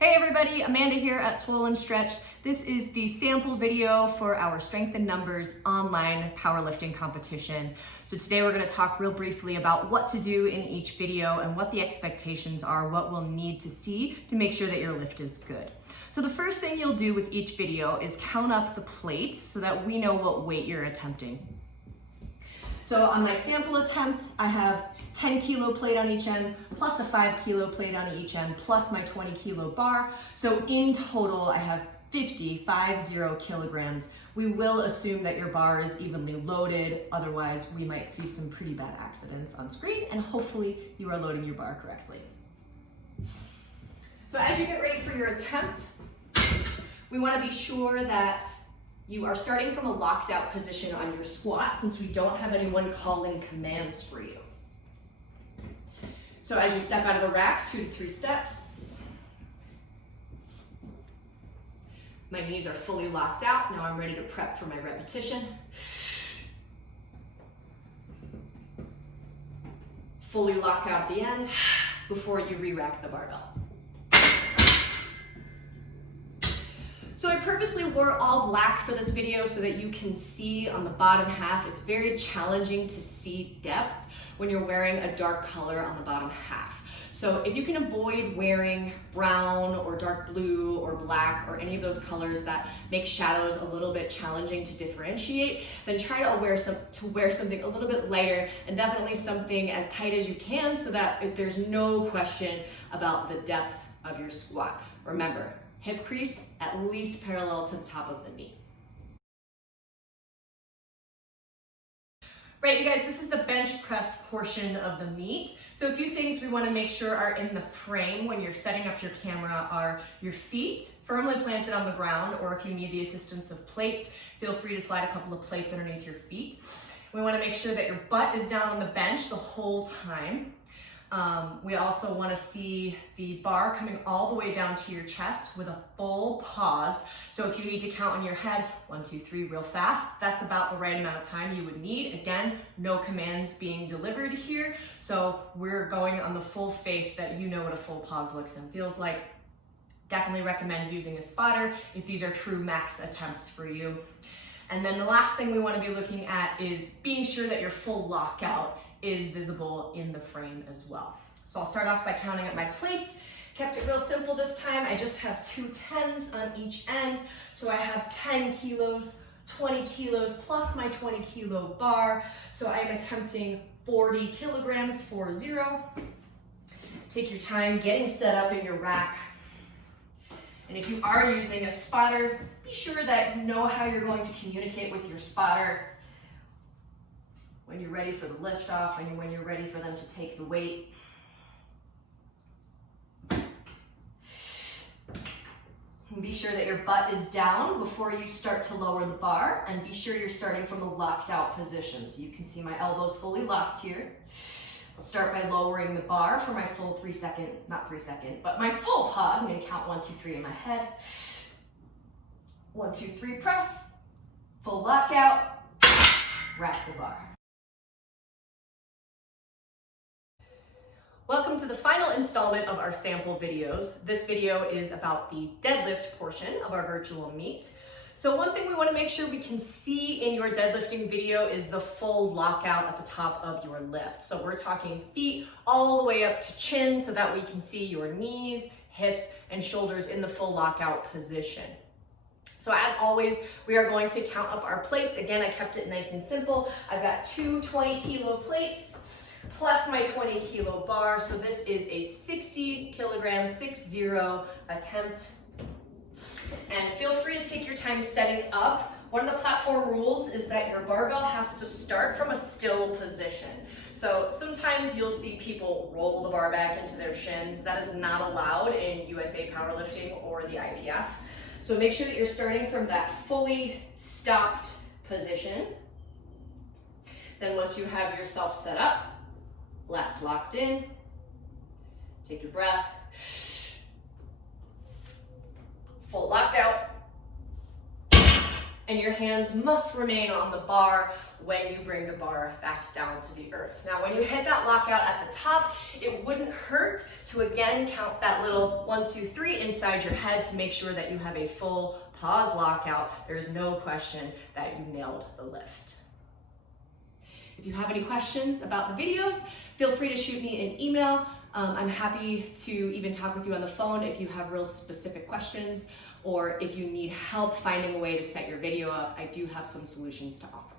Hey everybody, Amanda here at Swollen Stretched. This is the sample video for our Strength in Numbers online powerlifting competition. So today we're going to talk real briefly about what to do in each video and what the expectations are, what we'll need to see to make sure that your lift is good. So the first thing you'll do with each video is count up the plates so that we know what weight you're attempting. So on my sample attempt, I have 10 kilo plate on each end, plus a 5 kilo plate on each end, plus my 20 kilo bar. So in total, I have 50 kilograms. We will assume that your bar is evenly loaded. Otherwise, we might see some pretty bad accidents on screen, and hopefully you are loading your bar correctly. So as you get ready for your attempt, we want to be sure that you are starting from a locked out position on your squat since we don't have anyone calling commands for you. So as you step out of the rack, 2 to 3 steps. My knees are fully locked out. Now I'm ready to prep for my repetition. Fully lock out the end before you re-rack the barbell. So I purposely wore all black for this video so that you can see on the bottom half. It's very challenging to see depth when you're wearing a dark color on the bottom half. So if you can avoid wearing brown or dark blue or black or any of those colors that make shadows a little bit challenging to differentiate, then try to wear something a little bit lighter and definitely something as tight as you can so that there's no question about the depth of your squat. Remember, hip crease at least parallel to the top of the knee. Right, you guys, this is the bench press portion of the meet. So a few things we want to make sure are in the frame when you're setting up your camera are your feet firmly planted on the ground, or if you need the assistance of plates, feel free to slide a couple of plates underneath your feet. We want to make sure that your butt is down on the bench the whole time. We also want to see the bar coming all the way down to your chest with a full pause. So if you need to count on your head, 1, 2, 3 real fast, that's about the right amount of time you would need. Again, no commands being delivered here. So we're going on the full faith that you know what a full pause looks and feels like. Definitely recommend using a spotter if these are true max attempts for you. And then the last thing we want to be looking at is being sure that your full lockout is visible in the frame as well. So I'll start off by counting up my plates. Kept it real simple this time. I just have 2 10s on each end. So I have 10 kilos, 20 kilos plus my 20 kilo bar. So I am attempting 40 kilograms, 40. Take your time getting set up in your rack. And if you are using a spotter, be sure that you know how you're going to communicate with your spotter when you're ready for the lift off and when you're ready for them to take the weight. And be sure that your butt is down before you start to lower the bar, and be sure you're starting from a locked out position. So you can see my elbows fully locked here. I'll start by lowering the bar for my full but my full pause. I'm going to count 1, 2, 3 in my head. 1, 2, 3 press, full lockout, rack the bar. Welcome to the final installment of our sample videos. This video is about the deadlift portion of our virtual meet. So one thing we want to make sure we can see in your deadlifting video is the full lockout at the top of your lift. So we're talking feet all the way up to chin so that we can see your knees, hips, and shoulders in the full lockout position. So as always, we are going to count up our plates. Again, I kept it nice and simple. I've got 2 20 kilo plates plus my 20 kilo bar. So this is a 60 kilogram, 60 attempt. And feel free to take your time setting up. One of the platform rules is that your barbell has to start from a still position. So sometimes you'll see people roll the bar back into their shins. That is not allowed in USA Powerlifting or the IPF. So make sure that you're starting from that fully stopped position. Then once you have yourself set up, lats locked in, take your breath, full lockout, and your hands must remain on the bar when you bring the bar back down to the earth. Now, when you hit that lockout at the top, it wouldn't hurt to again count that little 1, 2, 3 inside your head to make sure that you have a full pause lockout. There's no question that you nailed the lift. If you have any questions about the videos, feel free to shoot me an email. I'm happy to even talk with you on the phone if you have real specific questions, or if you need help finding a way to set your video up. I do have some solutions to offer.